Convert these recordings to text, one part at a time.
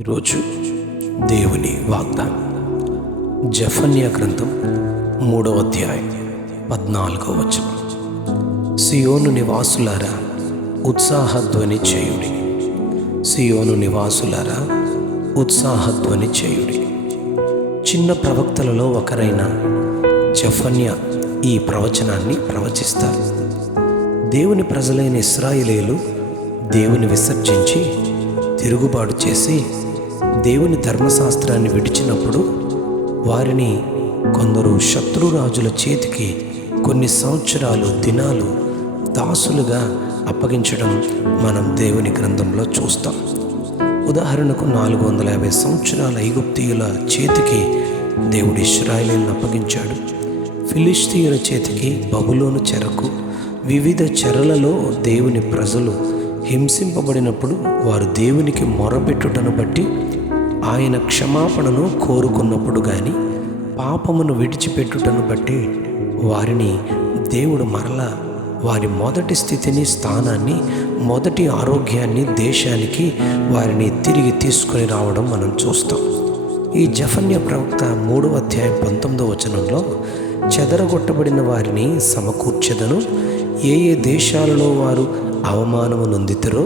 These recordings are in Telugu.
ఈరోజు దేవుని వాగ్దానం జెఫన్యా గ్రంథం 3వ అధ్యాయం 14వ వచనం. సియోను నివాసులారా ఉత్సాహధ్వని చేయుడి. సియోను నివాసులారా ఉత్సాహధ్వని చేయుడి. చిన్న ప్రవక్తలలో ఒకరైన జెఫన్యా ఈ ప్రవచనాన్ని ప్రవచిస్తారు. దేవుని ప్రజలైన ఇశ్రాయేలీయులు దేవుని విసర్జించి తిరుగుబాటు చేసి దేవుని ధర్మశాస్త్రాన్ని విడిచినప్పుడు వారిని కొందరు శత్రురాజుల చేతికి కొన్ని సంవత్సరాలు దినాలు దాసులుగా అప్పగించడం మనం దేవుని గ్రంథంలో చూస్తాం. ఉదాహరణకు 450 సంవత్సరాల ఐగుప్తీయుల చేతికి దేవుడు ఇశ్రాయేలీయులను అప్పగించాడు. ఫిలిష్తీయుల చేతికి బబులోను చెరకు వివిధ చెరలలో దేవుని ప్రజలు హింసింపబడినప్పుడు వారు దేవునికి మొరపెట్టుటను బట్టి ఆయన క్షమాపణను కోరుకున్నప్పుడు కానీ పాపమును విడిచిపెట్టుటను బట్టి వారిని దేవుడు మరలా వారి మొదటి స్థితిని, స్థానాన్ని, మొదటి ఆరోగ్యాన్ని, దేశానికి వారిని తిరిగి తీసుకొని రావడం మనం చూస్తాం. ఈ జెఫన్యా ప్రవక్త 3వ అధ్యాయం 19వ వచనంలో చెదరగొట్టబడిన వారిని సమకూర్చెదను, ఏ ఏ దేశాలలో వారు అవమానము నొందితరో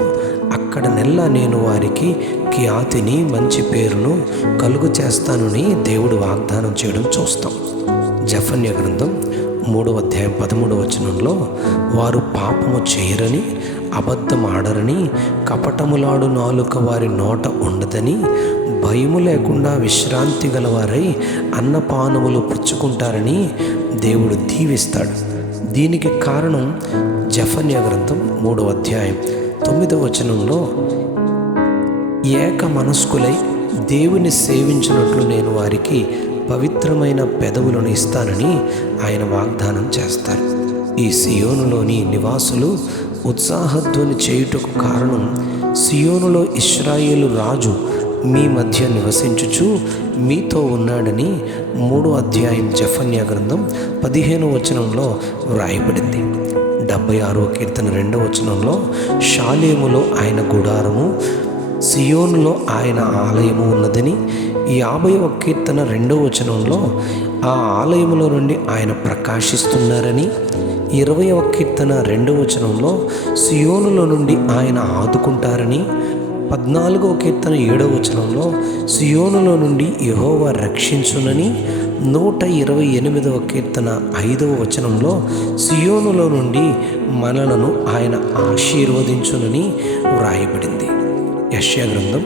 అక్కడ నెల్లా నేను వారికి ఖ్యాతిని, మంచి పేరును కలుగు చేస్తానని దేవుడు వాగ్దానం చేయడం చూస్తాం. జెఫన్యా గ్రంథం 3వ అధ్యాయం 13వ వచనంలో వారు పాపము చేయరని, అబద్ధం ఆడరని, కపటములాడు నాలుక వారి నోట ఉండదని, భయము లేకుండా విశ్రాంతి గలవారై అన్నపానములు పుచ్చుకుంటారని దేవుడు దీవిస్తాడు. దీనికి కారణం జెఫన్యా గ్రంథం 3వ అధ్యాయం 9వ వచనంలో ఏక మనస్కులై దేవుని సేవించినట్లు నేను వారికి పవిత్రమైన పెదవులను ఇస్తానని ఆయన వాగ్దానం చేస్తారు. ఈ సియోనులోని నివాసులు ఉత్సాహధ్వని చేయుటకు కారణం సియోనులో ఇశ్రాయేలు రాజు మీ మధ్య నివసించుచు మీతో ఉన్నాడని 3వ అధ్యాయం జెఫన్యా గ్రంథం 15వ వచనంలో వ్రాయబడింది. 76వ కీర్తన 2వ వచనంలో షాలేములో ఆయన గుడారము, సియోనులో ఆయన ఆలయము ఉన్నదని, 50వ కీర్తన 2వ వచనంలో ఆ ఆలయములో నుండి ఆయన ప్రకాశిస్తున్నారని, 20వ కీర్తన 2వ వచనంలో సియోనులో నుండి ఆయన ఆదుకుంటారని, 14వ కీర్తన 7వ వచనంలో సియోనులో నుండి యెహోవా రక్షించునని, 128వ కీర్తన 5వ వచనంలో సియోనులో నుండి మనలను ఆయన ఆశీర్వదించునని వ్రాయబడింది. యెషయా గ్రంథం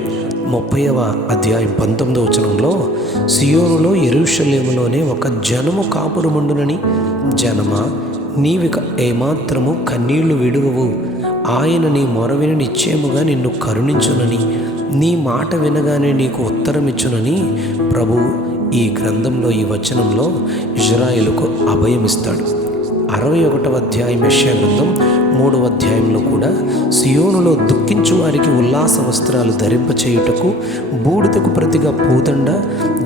30వ అధ్యాయం 19వ వచనంలో సియోనులో యెరూషలేములోనే ఒక జనము కాపురముండునని, జనమా నీవిక ఏమాత్రము కన్నీళ్లు విడువవు, ఆయన నీ మొరవిని నిశ్చయముగా నిన్ను కరుణించునని, నీ మాట వినగానే నీకు ఉత్తరం ఇచ్చునని ప్రభు ఈ గ్రంథంలో, ఈ వచనంలో ఇజ్రాయేలుకు అభయమిస్తాడు. 61వ అధ్యాయం యెషయా గ్రంథం 3వ అధ్యాయంలో కూడా సియోనులో దుఃఖించు వారికి ఉల్లాస వస్త్రాలు ధరింపచేయుటకు బూడిదకు ప్రతిగా పూదండ,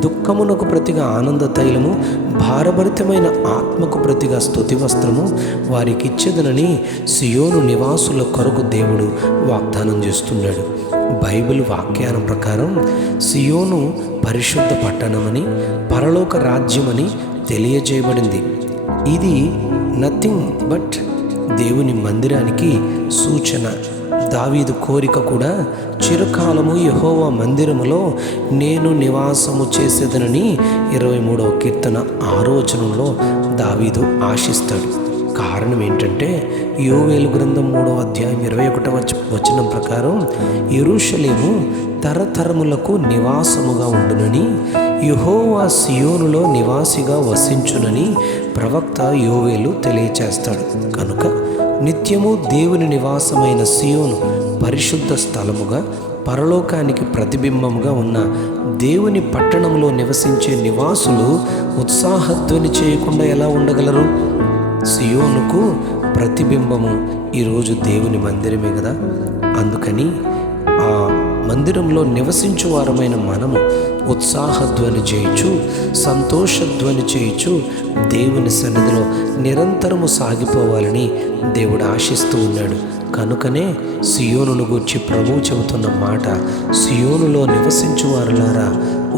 దుఃఖమునకు ప్రతిగా ఆనంద తైలము, భారభరితమైన ఆత్మకు ప్రతిగా స్తుతి వస్త్రము వారికి ఇచ్చేదనని సియోను నివాసుల కొరకు దేవుడు వాగ్దానం చేస్తున్నాడు. బైబిల్ వాక్యానం ప్రకారం సియోను పరిశుద్ధ పట్టణమని, పరలోక రాజ్యమని తెలియజేయబడింది. ఇది నథింగ్ బట్ దేవుని మందిరానికి సూచన. దావీదు కోరిక కూడా చిరకాలము యెహోవా మందిరములో నేను నివాసము చేసేదనని 23వ కీర్తన 6వ వచనంలో దావీదు ఆశిస్తాడు. కారణం ఏంటంటే యోవేలు గ్రంథం 3వ అధ్యాయం 21వ వచనం ప్రకారం యెరూషలేము తరతరములకు నివాసముగా ఉండునని, యెహోవా సియోనులో నివాసిగా వసించునని ప్రవక్త యోవేలు తెలియచేస్తాడు. కనుక నిత్యము దేవుని నివాసమైన సియోను పరిశుద్ధ స్థలముగా, పరలోకానికి ప్రతిబింబముగా ఉన్న దేవుని పట్టణంలో నివసించే నివాసులు ఉత్సాహధ్వని చేయకుండా ఎలా ఉండగలరు? సియోనుకు ప్రతిబింబము ఈరోజు దేవుని మందిరమే కదా. అందుకని ఆ మందిరంలో నివసించు వారమైన మనము ఉత్సాహధ్వని చేయుచు, సంతోషధ్వని చేయుచు దేవుని సన్నిధిలో నిరంతరము సాగిపోవాలని దేవుడు ఆశిస్తూ ఉన్నాడు. కనుకనే సియోనును గూర్చి ప్రభువు చెబుతున్న మాట, సియోనులో నివసించువారులారా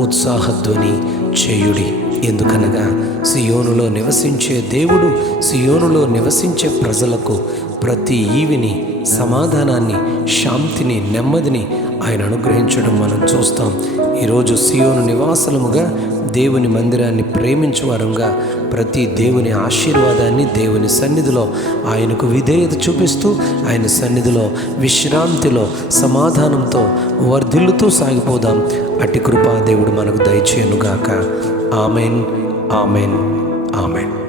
ఉత్సాహధ్వని చేయుడి. ఎందుకనగా సియోనులో నివసించే దేవుడు సియోనులో నివసించే ప్రజలకు ప్రతి ఈవిని, సమాధానాన్ని, శాంతిని, నెమ్మదిని ఆయన అనుగ్రహించడం మనం చూస్తాం. ఈరోజు సియోను నివాసులముగా దేవుని మందిరాన్ని ప్రేమించువారంగా ప్రతి దేవుని ఆశీర్వాదాన్ని దేవుని సన్నిధిలో ఆయనకు విధేయత చూపిస్తూ ఆయన సన్నిధిలో విశ్రాంతిలో సమాధానంతో వర్ధిల్లుతూ సాగిపోదాం. అట్టి కృపా దేవుడు మనకు దయచేయునుగాక. Amen, amen, amen.